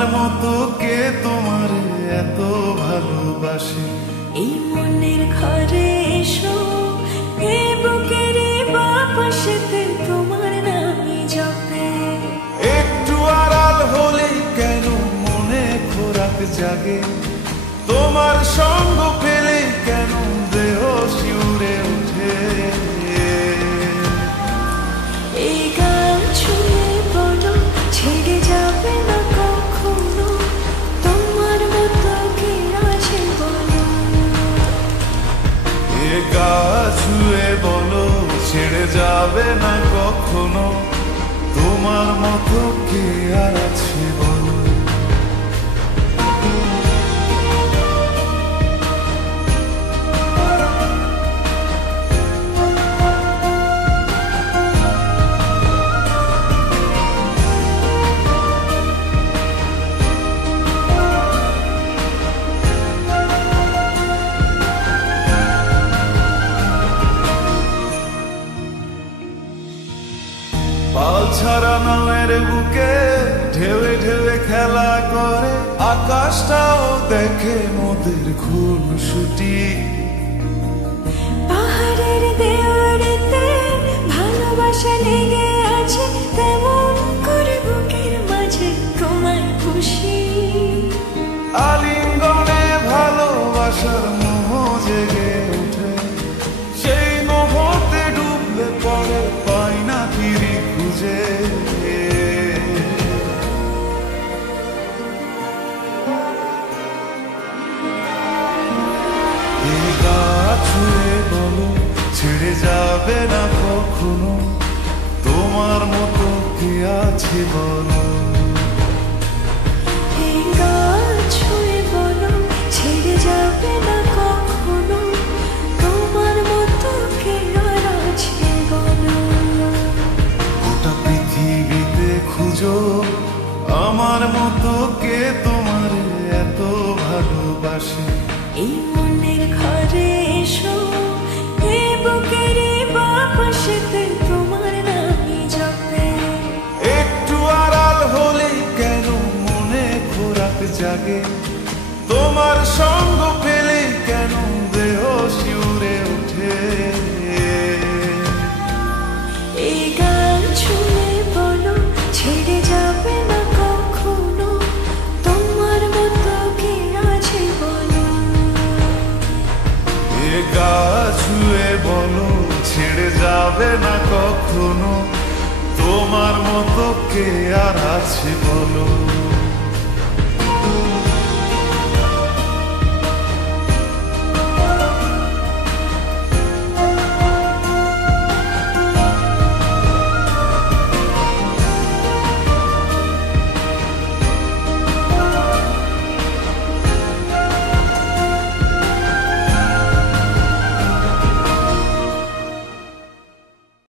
তোমার মতো কে তোমার এত ভালোবাসে? এই মনের ঘরে এসো, এই বুকের বাপাশেতে তোমার নামই জপে। একটু আড়াল হলে কেন মনে খোরাক জাগে? তোমার সঙ্গ পেলে কেন দেহ শিউরে ওঠে? এই গান শুনে বলো, ছেড়ে যাবে না কখনো, তোমার মতো কে আছে বলো। এ গা ছুঁয়ে বলো, ছেড়ে যাবে না কখনো, তোমার মতো কে আর আছে বলো। পাল ছাড়া নামের বুকে ঢেউে ঢেউে খেলা করে, আকাশটাও দেখে মোদের খুনসুটি। পাহাড়ের দেওয়ারিতে ভালোবাসা লেগে আছে, তেমন করে বুকের মাঝে তোমার খুশি। আলিঙ্গনে ভালোবাসার মোহ জেগে ওঠে, সেই মোহতে ডুবলে পরে পাই না ফিরি খুঁজে। এই গা ছুঁয়ে বলো, ছেড়ে যাবে না কখনো, তোমার মতো কে আছে বলো। এই গান ছুঁয়ে বলো, ছেড়ে যাবে না কখনো, তোমার মতো কে আর আছে বলো। গোটা পৃথিবীতে খুঁজো, আমার মতো কে তোমার এত ভালোবাসে? এই মনের ঘরে এসো, এই বুকের বাপাশেতে তোমার নামই জপে। একটু আড়াল হলে কেন মনে খোরাক জাগে? তোমার সঙ্গ পেলে কেন দেহ শিউরে ওঠে? এই গান শুনে বলো, ছেড়ে যাবে না কখনো, তোমার মতো কে আছে বলো। এ গা ছুঁয়ে বলো, ছেড়ে যাবে না কখনো, তোমার মতো কে আর আছে বলো।